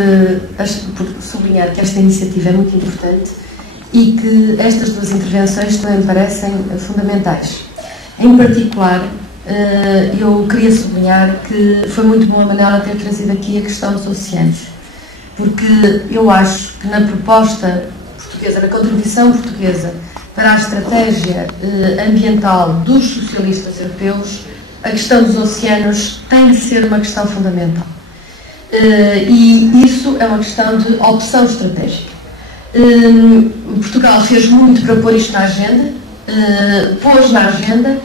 por sublinhar que esta iniciativa é muito importante e que estas duas intervenções também me parecem fundamentais. Em particular, eu queria sublinhar que foi muito bom a Manela ter trazido aqui a questão dos oceanos, porque eu acho que na proposta portuguesa, na contribuição portuguesa para a estratégia ambiental dos socialistas europeus, a questão dos oceanos tem de ser uma questão fundamental. E isso é uma questão de opção estratégica. Portugal fez muito para pôr isto na agenda, pôs na agenda.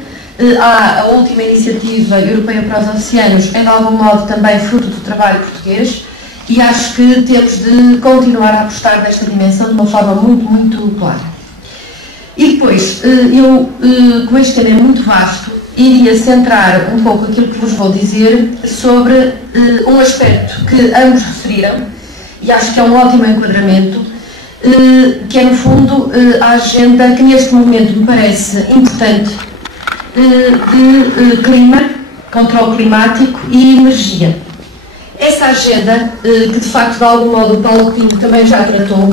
Há a última iniciativa europeia para os oceanos, é de algum modo também fruto do trabalho português, e acho que temos de continuar a apostar nesta dimensão de uma forma muito clara. E depois, eu, como este tema é muito vasto, iria centrar um pouco aquilo que vos vou dizer sobre um aspecto que ambos referiram, e acho que é um ótimo enquadramento, que é no fundo a agenda que neste momento me parece importante de clima, controle climático e energia. Essa agenda, que de facto de algum modo o Paulo Coutinho também já tratou,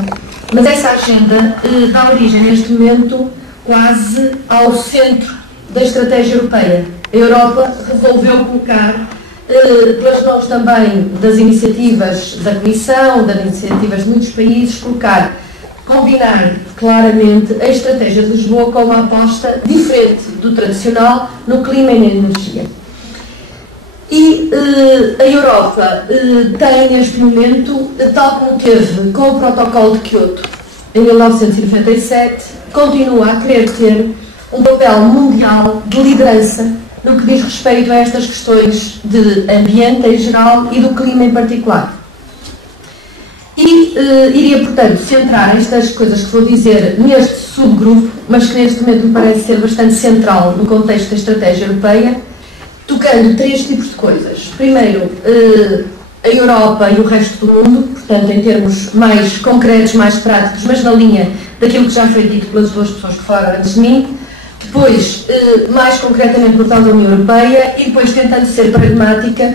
mas essa agenda dá origem neste momento quase ao centro da estratégia europeia. A Europa resolveu colocar, pelas mãos também das iniciativas da Comissão, das iniciativas de muitos países, combinar claramente a estratégia de Lisboa com uma aposta diferente do tradicional no clima e na energia. E a Europa tem neste momento, tal como teve com o protocolo de Kyoto em 1997, continua a querer ter um papel mundial de liderança no que diz respeito a estas questões de ambiente em geral e do clima em particular. E iria, portanto, centrar estas coisas que vou dizer neste subgrupo, mas que neste momento me parece ser bastante central no contexto da estratégia europeia, tocando três tipos de coisas. Primeiro, a Europa e o resto do mundo, portanto, em termos mais concretos, mais práticos, mas na linha daquilo que já foi dito pelas duas pessoas que falaram antes de mim. Depois, mais concretamente, portanto, a União Europeia, e depois tentando ser pragmática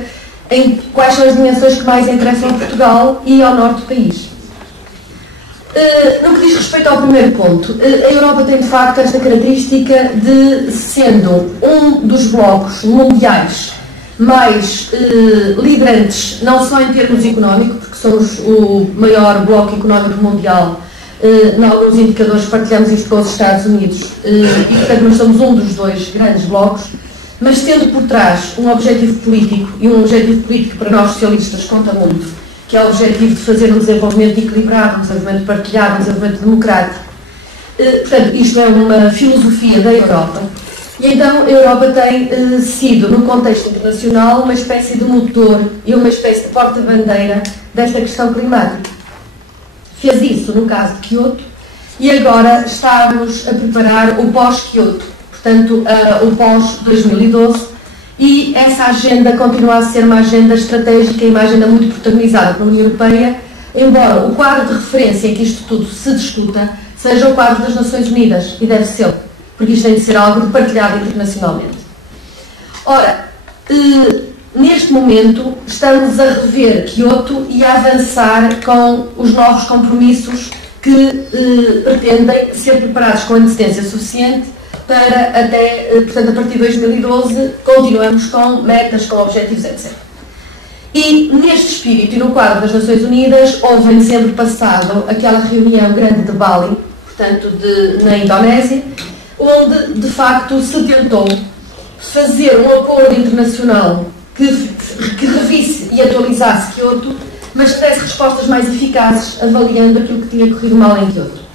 em quais são as dimensões que mais interessam a Portugal e ao norte do país. No que diz respeito ao primeiro ponto, a Europa tem de facto esta característica de, sendo um dos blocos mundiais mais liderantes, não só em termos económicos, porque somos o maior bloco económico mundial, em alguns indicadores partilhamos isto com os Estados Unidos, e portanto nós somos um dos dois grandes blocos, mas tendo por trás um objetivo político, e um objetivo político para nós socialistas conta muito, que é o objetivo de fazer um desenvolvimento equilibrado, um desenvolvimento partilhado, um desenvolvimento democrático. Portanto, isto é uma filosofia da Europa. E então a Europa tem sido, no contexto internacional, uma espécie de motor e uma espécie de porta-bandeira desta questão climática. Fez isso no caso de Kyoto e agora estamos a preparar o pós-Kyoto, portanto, o pós-2012, e essa agenda continua a ser uma agenda estratégica e uma agenda muito protagonizada pela União Europeia, embora o quadro de referência em que isto tudo se discuta seja o quadro das Nações Unidas, e deve ser, porque isto tem de ser algo partilhado internacionalmente. Ora, neste momento estamos a rever Kyoto e a avançar com os novos compromissos que pretendem ser preparados com antecedência suficiente para até, portanto, a partir de 2012, continuamos com metas, com objetivos, etc. E neste espírito e no quadro das Nações Unidas, houve em dezembro passado aquela reunião grande de Bali, portanto, na Indonésia, onde, de facto, se tentou fazer um acordo internacional que revisse e atualizasse Kyoto, mas que desse respostas mais eficazes, avaliando aquilo que tinha corrido mal em Kyoto.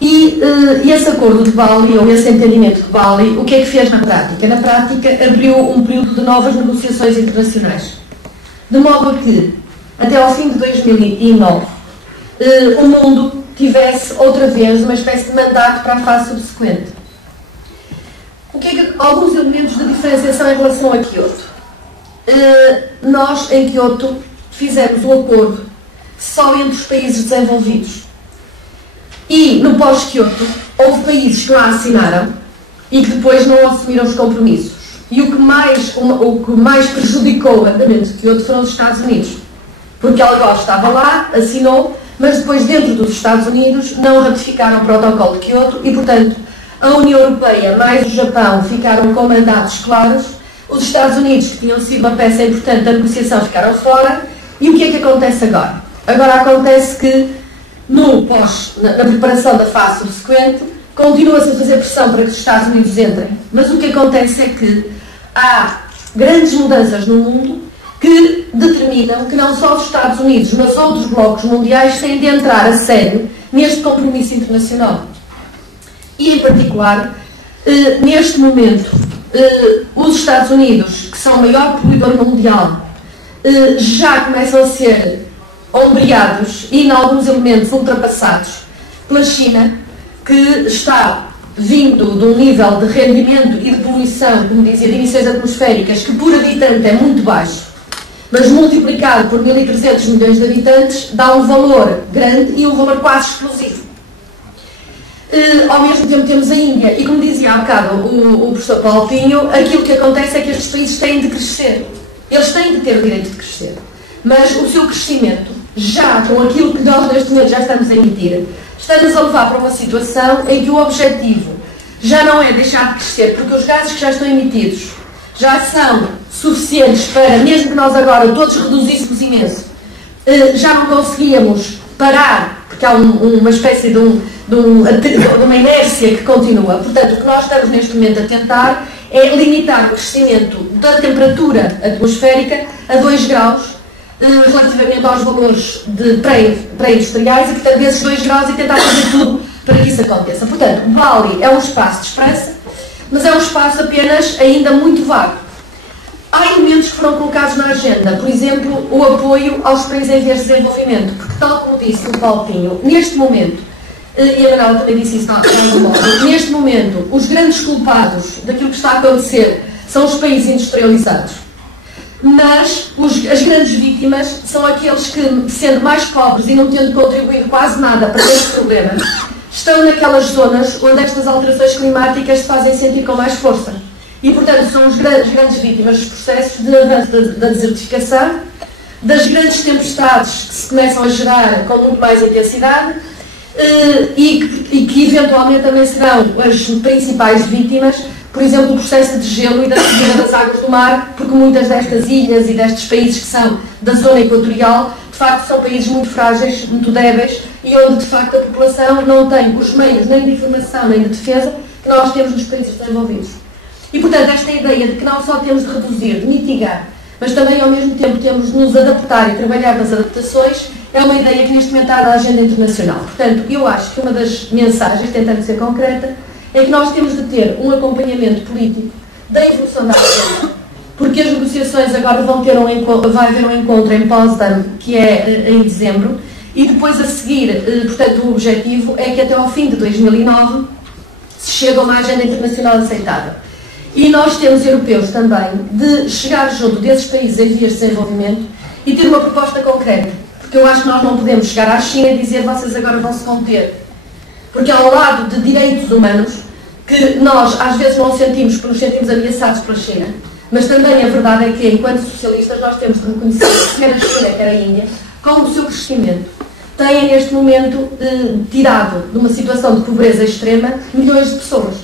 E esse acordo de Bali, ou esse entendimento de Bali, o que é que fez na prática? Na prática, abriu um período de novas negociações internacionais. De modo que, até ao fim de 2009, o mundo tivesse outra vez uma espécie de mandato para a fase subsequente. O que é que, alguns elementos de diferenciação em relação a Kyoto? Nós, em Kyoto, fizemos um acordo só entre os países desenvolvidos. E, no pós-Kyoto, houve países que lá assinaram e que depois não assumiram os compromissos. E o que mais prejudicou o andamento de Kyoto foram os Estados Unidos. porque Al Gore estava lá, assinou, mas depois dentro dos Estados Unidos não ratificaram o protocolo de Kyoto e, portanto, a União Europeia mais o Japão ficaram com mandatos claros, os Estados Unidos, que tinham sido uma peça importante da negociação, ficaram fora, e o que é que acontece agora? Agora acontece que, na preparação da fase subsequente, continua-se a fazer pressão para que os Estados Unidos entrem, mas o que acontece é que há grandes mudanças no mundo que determinam que não só os Estados Unidos, mas outros blocos mundiais têm de entrar a sério neste compromisso internacional. E, em particular, neste momento, os Estados Unidos, que são o maior poluidor mundial, já começam a ser ombreados e, em alguns elementos, ultrapassados pela China, que está vindo de um nível de rendimento e de poluição, como dizia, de emissões atmosféricas, que por habitante é muito baixo, mas multiplicado por 1.300 milhões de habitantes, dá um valor grande e um valor quase explosivo. Ao mesmo tempo temos a Índia, e como dizia há bocado o professor Paulo Pinho, aquilo que acontece é que estes países têm de crescer. Eles têm de ter o direito de crescer. Mas o seu crescimento, já com aquilo que nós neste momento já estamos a emitir, está-nos a levar para uma situação em que o objetivo já não é deixar de crescer, porque os gases que já estão emitidos já são suficientes para, mesmo que nós agora todos reduzíssemos imenso, já não conseguíamos parar, porque há uma espécie de uma inércia que continua. Portanto, o que nós estamos neste momento a tentar é limitar o crescimento da temperatura atmosférica a 2 graus, relativamente aos valores pré-industriais, e portanto desses 2 graus, e tentar fazer tudo para que isso aconteça. Portanto, Bali é um espaço de esperança, mas é um espaço apenas ainda muito vago. Há elementos que foram colocados na agenda, por exemplo, o apoio aos países em vias de desenvolvimento, porque, tal como disse o Paulo Pinho, neste momento, e a Manuela também disse isso no modo, neste momento, os grandes culpados daquilo que está a acontecer são os países industrializados. Mas as grandes vítimas são aqueles que, sendo mais pobres e não tendo contribuído quase nada para este problema, estão naquelas zonas onde estas alterações climáticas se fazem sentir com mais força. E, portanto, são as grandes vítimas dos processos de avanço da desertificação, das grandes tempestades que se começam a gerar com muito mais intensidade, e que eventualmente também serão as principais vítimas, por exemplo, do processo de gelo e da subida das águas do mar, porque muitas destas ilhas e destes países que são da zona equatorial, de facto, são países muito frágeis, muito débeis, e onde, de facto, a população não tem os meios nem de informação nem de defesa que nós temos nos países desenvolvidos. E, portanto, esta ideia de que não só temos de reduzir, de mitigar, mas também, ao mesmo tempo, temos de nos adaptar e trabalhar nas adaptações, é uma ideia que neste momento está na agenda internacional. Portanto, eu acho que uma das mensagens, tentando ser concreta, é que nós temos de ter um acompanhamento político da evolução da agenda, porque as negociações agora vai haver um encontro em Potsdam, que é em dezembro, e depois a seguir, portanto, o objetivo é que até ao fim de 2009 se chegue a uma agenda internacional aceitável. E nós temos europeus também de chegar junto desses países em vias de desenvolvimento e ter uma proposta concreta. Porque eu acho que nós não podemos chegar à China e dizer vocês agora vão se conter. Porque há um lado de direitos humanos que nós às vezes não sentimos porque nos sentimos ameaçados pela China. Mas também a verdade é que, enquanto socialistas, nós temos de reconhecer que quer a China, quer a Índia, com o seu crescimento, têm neste momento tirado de uma situação de pobreza extrema milhões de pessoas.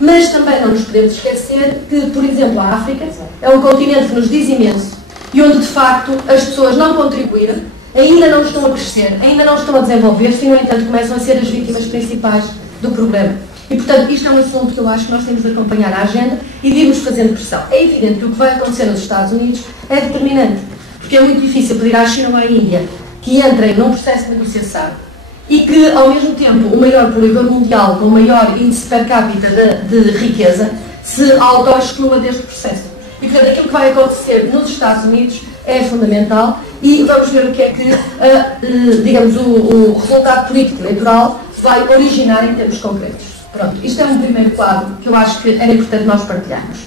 Mas também não nos podemos esquecer que, por exemplo, a África é um continente que nos diz imenso e onde, de facto, as pessoas não contribuíram, ainda não estão a crescer, ainda não estão a desenvolver-se e, no entanto, começam a ser as vítimas principais do problema. E, portanto, isto é um assunto que eu acho que nós temos de acompanhar a agenda e de irmos fazendo pressão. É evidente que o que vai acontecer nos Estados Unidos é determinante, porque é muito difícil pedir à China ou à Índia que entrem num processo de negociação e que, ao mesmo tempo, o maior poluidor mundial, com o maior índice per capita de riqueza, se auto-exclua deste processo. E, portanto, aquilo que vai acontecer nos Estados Unidos é fundamental e vamos ver o que é que, digamos, o resultado político eleitoral vai originar em termos concretos. Pronto, isto é um primeiro quadro que eu acho que era importante nós partilharmos.